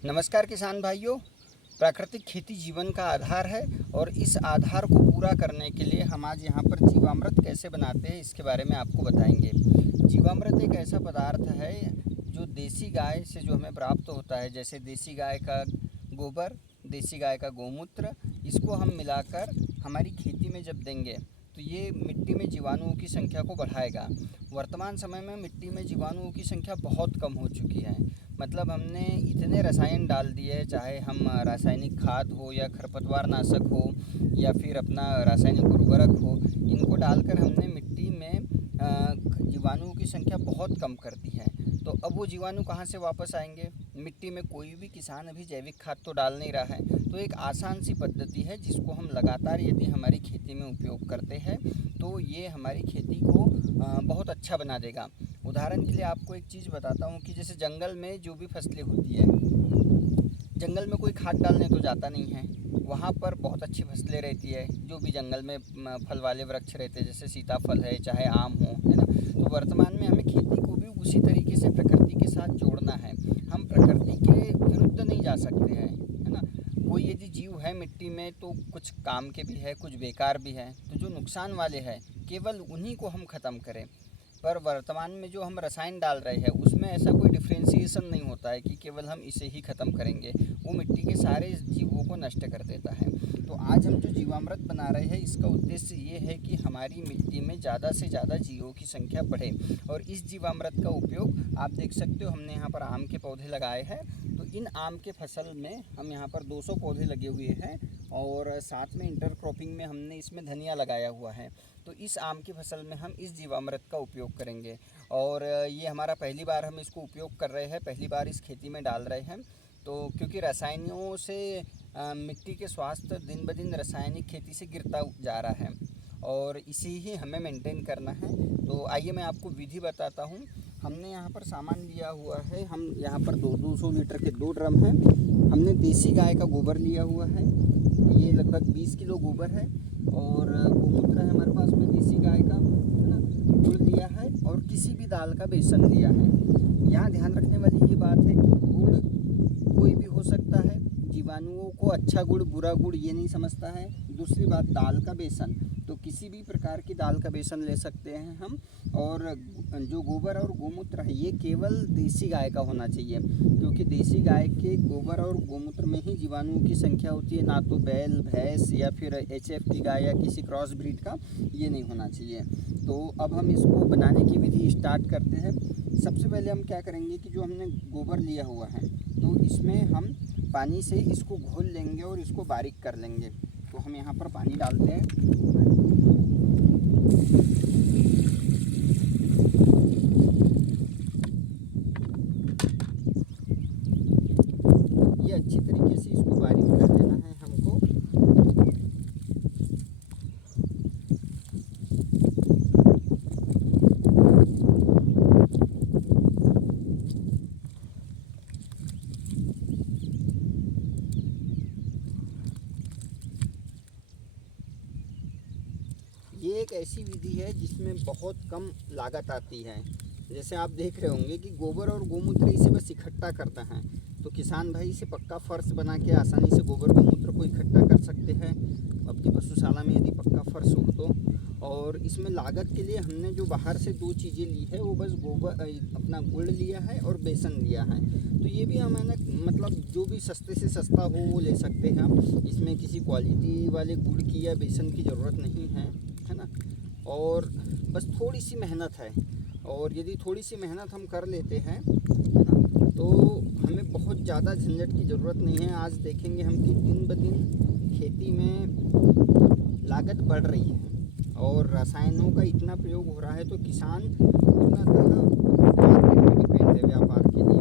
नमस्कार किसान भाइयों। प्राकृतिक खेती जीवन का आधार है और इस आधार को पूरा करने के लिए हम आज यहाँ पर जीवामृत कैसे बनाते हैं इसके बारे में आपको बताएंगे। जीवामृत एक ऐसा पदार्थ है जो देसी गाय से जो हमें प्राप्त होता है, जैसे देसी गाय का गोबर, देसी गाय का गौमूत्र, इसको हम मिलाकर हमारी खेती में जब देंगे तो ये मिट्टी में जीवाणुओं की संख्या को बढ़ाएगा। वर्तमान समय में मिट्टी में जीवाणुओं की संख्या बहुत कम हो चुकी है। मतलब हमने इतने रसायन डाल दिए, चाहे हम रासायनिक खाद हो या खरपतवार नाशक हो या फिर अपना रासायनिक उर्वरक हो, इनको डालकर हमने मिट्टी में जीवाणुओं की संख्या बहुत कम कर दी है। तो अब वो जीवाणु कहाँ से वापस आएंगे? मिट्टी में कोई भी किसान अभी जैविक खाद तो डाल नहीं रहा है, तो एक आसान सी पद्धति है जिसको हम लगातार यदि हमारी खेती में उपयोग करते हैं तो ये हमारी खेती को बहुत अच्छा बना देगा। उदाहरण के लिए आपको एक चीज़ बताता हूँ कि जैसे जंगल में जो भी फसलें होती है, जंगल में कोई खाद डालने तो जाता नहीं है, वहाँ पर बहुत अच्छी फसलें रहती है। जो भी जंगल में फल वाले वृक्ष रहते हैं, जैसे सीताफल है, चाहे आम हो, है ना। तो वर्तमान में हमें खेती को भी उसी तरीके से प्रकृति के साथ जोड़ना है। हम प्रकृति के विरुद्ध नहीं जा सकते हैं, है ना। कोई यदि जीव है मिट्टी में तो कुछ काम के भी है, कुछ बेकार भी है। तो जो नुकसान वाले हैं केवल उन्हीं को हम ख़त्म करें। पर वर्तमान में जो हम रसायन डाल रहे हैं उसमें ऐसा कोई डिफ्रेंशिएशन नहीं होता है कि केवल हम इसे ही ख़त्म करेंगे, वो मिट्टी के सारे जीवों को नष्ट कर देता है। तो आज हम जो जीवामृत बना रहे हैं इसका उद्देश्य ये है कि हमारी मिट्टी में ज़्यादा से ज़्यादा जीवों की संख्या बढ़े। और इस जीवामृत का उपयोग आप देख सकते हो, हमने यहाँ पर आम के पौधे लगाए हैं। तो इन आम के फसल में हम यहाँ पर 200 पौधे लगे हुए हैं और साथ में इंटरक्रॉपिंग में हमने इसमें धनिया लगाया हुआ है। तो इस आम की फसल में हम इस जीवामृत का उपयोग करेंगे और ये हमारा पहली बार हम इसको उपयोग कर रहे हैं, पहली बार इस खेती में डाल रहे हैं। तो क्योंकि रसायनों से मिट्टी के स्वास्थ्य दिन ब दिन रासायनिक खेती से गिरता जा रहा है और इसी ही हमें मेंटेन करना है। तो आइए मैं आपको विधि बताता हूँ। हमने यहाँ पर सामान लिया हुआ है, हम यहाँ पर 200 लीटर के 2 ड्रम हैं। हमने देसी गाय का गोबर लिया हुआ है, ये लगभग 20 किलो गोबर है। और गौमूत्र है हमारे पास में देसी गाय का, है ना। गुड़ लिया है और किसी भी दाल का बेसन लिया है। यहाँ ध्यान रखने वाली ये बात है कि गुड़ कोई भी हो सकता है, जीवाणुओं को अच्छा गुड़ बुरा गुड़ ये नहीं समझता है। दूसरी बात, दाल का बेसन, तो किसी भी प्रकार की दाल का बेसन ले सकते हैं हम। और जो गोबर और गोमूत्र है ये केवल देसी गाय का होना चाहिए, क्योंकि देसी गाय के गोबर और गोमूत्र में ही जीवाणुओं की संख्या होती है, ना तो बैल भैंस या फिर एचएफ की गाय या किसी क्रॉस ब्रीड का, ये नहीं होना चाहिए। तो अब हम इसको बनाने की विधि स्टार्ट करते हैं। सबसे पहले हम क्या करेंगे कि जो हमने गोबर लिया हुआ है तो इसमें हम पानी से इसको घोल लेंगे और इसको बारीक कर लेंगे। तो हम यहाँ पर पानी डालते हैं। ये अच्छी तरीके से इसको बारीक कर लेना है हमको। ये एक ऐसी विधि है जिसमें बहुत कम लागत आती है। जैसे आप देख रहे होंगे कि गोबर और गोमूत्र इसे बस इकट्ठा करता है, तो किसान भाई इसे पक्का फर्श बना के आसानी से गोबर गोमूत्र को इकट्ठा कर सकते हैं अपनी पशुशाला में यदि पक्का फर्श हो तो। और इसमें लागत के लिए हमने जो बाहर से 2 चीज़ें ली है वो बस गोबर अपना गुड़ लिया है और बेसन लिया है। तो ये भी हमें मतलब जो भी सस्ते से सस्ता हो वो ले सकते हैं हम। इसमें किसी क्वालिटी वाले गुड़ की या बेसन की ज़रूरत नहीं है, है ना। और बस थोड़ी सी मेहनत है, और यदि थोड़ी सी मेहनत हम कर लेते हैं, है ना, तो हमें बहुत ज़्यादा झंझट की ज़रूरत नहीं है। आज देखेंगे हम कि दिन ब दिन खेती में लागत बढ़ रही है और रसायनों का इतना प्रयोग हो रहा है, तो किसान पूर्णतः मार्केट में डिपेंड है व्यापार के लिए।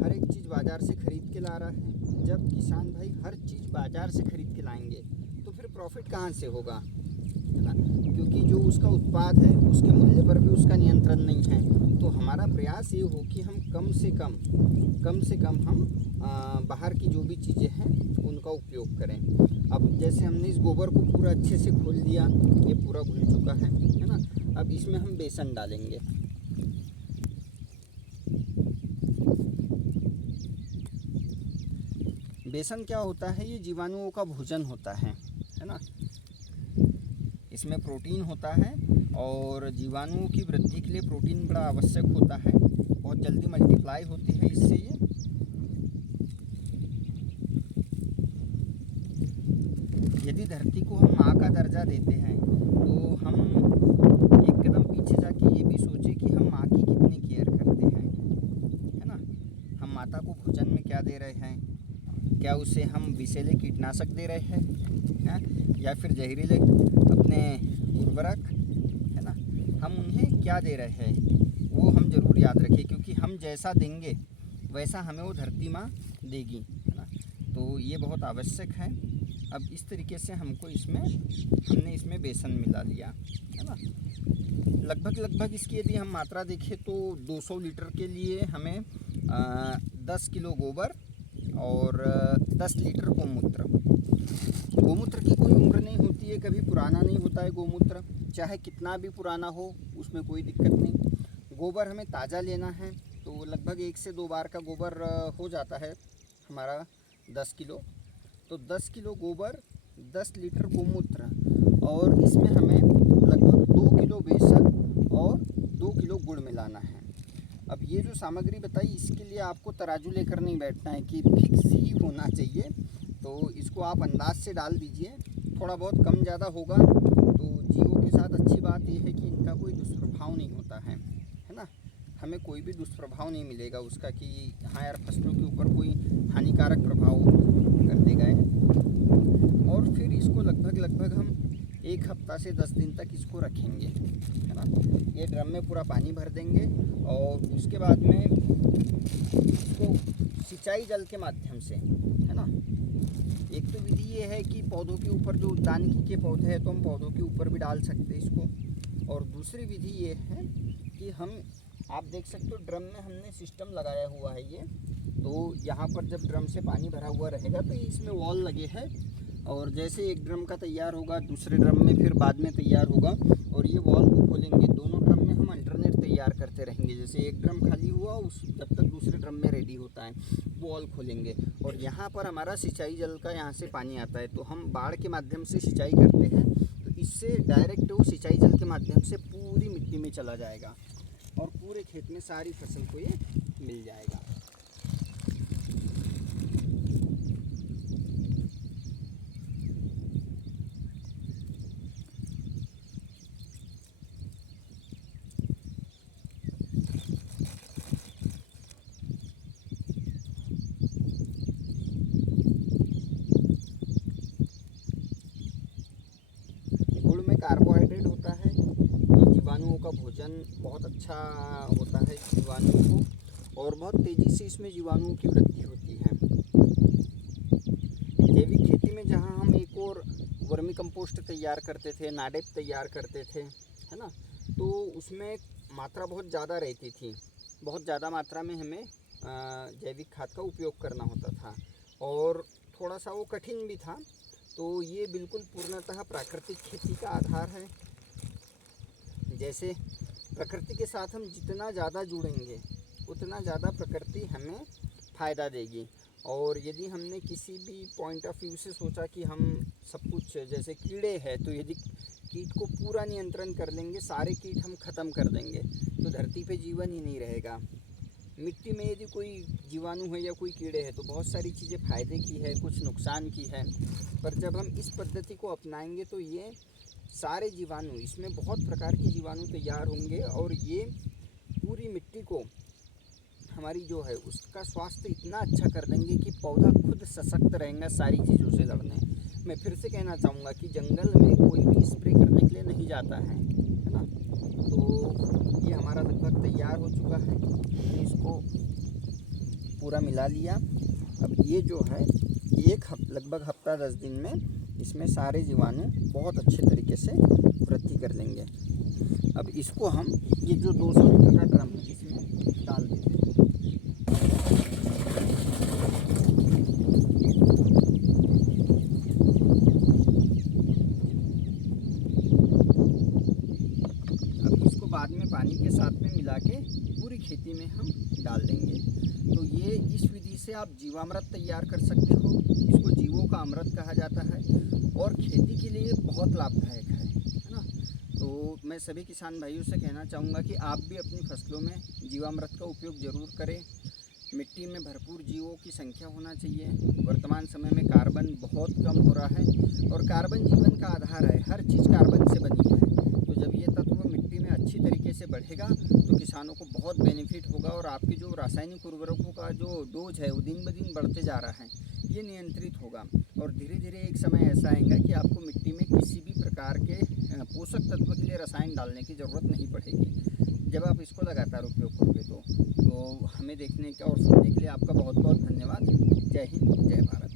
हर एक चीज़ बाज़ार से खरीद के ला रहा है। जब किसान भाई हर चीज़ बाज़ार से खरीद के लाएंगे तो फिर प्रॉफिट कहाँ से होगा, है ना। क्योंकि जो उसका उत्पाद है उसके मूल्य पर भी उसका नियंत्रण नहीं है। तो हमारा प्रयास ये हो कि हम कम से कम हम बाहर की जो भी चीज़ें हैं उनका उपयोग करें। अब जैसे हमने इस गोबर को पूरा अच्छे से घोल दिया, ये पूरा घुल चुका है ना। अब इसमें हम बेसन डालेंगे। बेसन क्या होता है, ये जीवाणुओं का भोजन होता है ना। इसमें प्रोटीन होता है और जीवाणुओं की वृद्धि के लिए प्रोटीन बड़ा आवश्यक होता है, बहुत जल्दी मल्टीप्लाई होती है इससे ये। यदि धरती को हम माँ का दर्जा देते हैं तो हम एक कदम पीछे जाके ये भी सोचें कि हम माँ की कितनी केयर करते हैं, है ना। हम माता को भोजन में क्या दे रहे हैं, क्या उसे हम विषैले कीटनाशक दे रहे हैं या फिर जहरीले अपने उर्वरक, है ना। हम उन्हें क्या दे रहे हैं वो हम ज़रूर याद रखें, क्योंकि हम जैसा देंगे वैसा हमें वो धरती माँ देगी, है ना। तो ये बहुत आवश्यक है। अब इस तरीके से हमने इसमें बेसन मिला लिया, है ना। लगभग इसकी यदि हम मात्रा देखें तो 200 लीटर के लिए हमें 10 किलो गोबर और 10 लीटर गोमूत्र। गोमूत्र की कोई उम्र नहीं होती है, कभी पुराना नहीं होता है गोमूत्र, चाहे कितना भी पुराना हो उसमें कोई दिक्कत नहीं। गोबर हमें ताज़ा लेना है, तो लगभग 1 से 2 बार का गोबर हो जाता है हमारा 10 किलो। तो 10 किलो गोबर, 10 लीटर गोमूत्र और इसमें हमें लगभग 2 किलो बेसन और 2 किलो गुड़ मिलाना है। अब ये जो सामग्री बताई इसके लिए आपको तराजू लेकर नहीं बैठना है कि फिक्स ही होना चाहिए, तो इसको आप अंदाज से डाल दीजिए। थोड़ा बहुत कम ज़्यादा होगा तो जीवों के साथ अच्छी बात यह है कि इनका कोई दुष्प्रभाव नहीं होता है ना। हमें कोई भी दुष्प्रभाव नहीं मिलेगा उसका कि हाँ यार फसलों के ऊपर कोई हानिकारक प्रभाव कर देगा है। और फिर इसको लगभग हम 1 हफ्ता से 10 दिन तक इसको रखेंगे, है ना। ये ड्रम में पूरा पानी भर देंगे और उसके बाद में इसको सिंचाई जल के माध्यम से, है ना। एक तो विधि ये है कि पौधों के ऊपर जो उद्यानिकी के पौधे हैं तो हम पौधों के ऊपर भी डाल सकते हैं इसको। और दूसरी विधि ये है कि आप देख सकते हो ड्रम में हमने सिस्टम लगाया हुआ है ये, तो यहाँ पर जब ड्रम से पानी भरा हुआ रहेगा तो इसमें वॉल लगे हैं और जैसे एक ड्रम का तैयार होगा दूसरे ड्रम में फिर बाद में तैयार होगा और ये वॉल को खोलेंगे। दोनों ड्रम में हम अल्टरनेट तैयार करते रहेंगे, जैसे एक ड्रम खाली हुआ जब तक दूसरे ड्रम में रेडी होता है वॉल खोलेंगे। और यहाँ पर हमारा सिंचाई जल का यहाँ से पानी आता है तो हम बाढ़ के माध्यम से सिंचाई करते हैं, तो इससे डायरेक्ट वो सिंचाई जल के माध्यम से पूरी मिट्टी में चला जाएगा और पूरे खेत में सारी फसल को ये मिल जाएगा। गुड़ में कार्बोहाइड्रेट होता है, ये जीवाणुओं का भोजन बहुत अच्छा होता है जीवाणुओं को और बहुत तेज़ी से इसमें जीवाणुओं की वृद्धि होती है। जैविक खेती में जहाँ हम एक और वर्मी कंपोस्ट तैयार करते थे, नाडेप तैयार करते थे, है ना, तो उसमें मात्रा बहुत ज़्यादा रहती थी, बहुत ज़्यादा मात्रा में हमें जैविक खाद का उपयोग करना होता था और थोड़ा सा वो कठिन भी था। तो ये बिल्कुल पूर्णतः प्राकृतिक खेती का आधार है। जैसे प्रकृति के साथ हम जितना ज़्यादा जुड़ेंगे उतना ज़्यादा प्रकृति हमें फ़ायदा देगी। और यदि हमने किसी भी पॉइंट ऑफ व्यू से सोचा कि हम सब कुछ, जैसे कीड़े हैं, तो यदि कीट को पूरा नियंत्रण कर लेंगे, सारे कीट हम ख़त्म कर देंगे तो धरती पे जीवन ही नहीं रहेगा। मिट्टी में यदि कोई जीवाणु है या कोई कीड़े हैं तो बहुत सारी चीज़ें फ़ायदे की है, कुछ नुकसान की है। पर जब हम इस पद्धति को अपनाएंगे तो ये सारे जीवाणु, इसमें बहुत प्रकार के जीवाणु तैयार होंगे और ये पूरी मिट्टी को हमारी जो है उसका स्वास्थ्य इतना अच्छा कर देंगे कि पौधा खुद सशक्त रहेगा सारी चीज़ों से लड़ने। मैं फिर से कहना चाहूँगा कि जंगल में कोई भी स्प्रे करने के लिए नहीं जाता है ना। तो ये हमारा लगभग तैयार हो चुका है, मैंने इसको पूरा मिला लिया। अब ये जो है लगभग हफ्ता 10 दिन में इसमें सारे जीवाणु बहुत अच्छे तरीके से वृद्धि कर लेंगे। अब इसको हम ये जो 200 लीटर का ड्रम है इसमें डाल देते हैं। अब इसको बाद में पानी के साथ में मिला के पूरी खेती में हम डाल देंगे। तो ये इस विधि से आप जीवामृत तैयार कर सकते हो। इसको जीवों का अमृत कहा जाता है और खेती के लिए बहुत लाभदायक है ना। तो मैं सभी किसान भाइयों से कहना चाहूँगा कि आप भी अपनी फसलों में जीवामृत का उपयोग ज़रूर करें। मिट्टी में भरपूर जीवों की संख्या होना चाहिए। वर्तमान समय में कार्बन बहुत कम हो रहा है और कार्बन जीवन का आधार है, हर चीज़ कार्बन से बनी है। तो जब ये तत्व मिट्टी में अच्छी तरीके से बढ़ेगा तो किसानों को बहुत बेनिफिट होगा और आपकी जो रासायनिक उर्वरकों का जो डोज है वो दिन ब दिन बढ़ते जा रहा है, ये नियंत्रित होगा और धीरे धीरे एक समय ऐसा आएगा कि आपको मिट्टी में किसी भी प्रकार के पोषक तत्व के लिए रसायन डालने की ज़रूरत नहीं पड़ेगी जब आप इसको लगातार उपयोग करोगे तो हमें देखने का और सुनने के लिए आपका बहुत बहुत धन्यवाद। जय हिंद, जय भारत।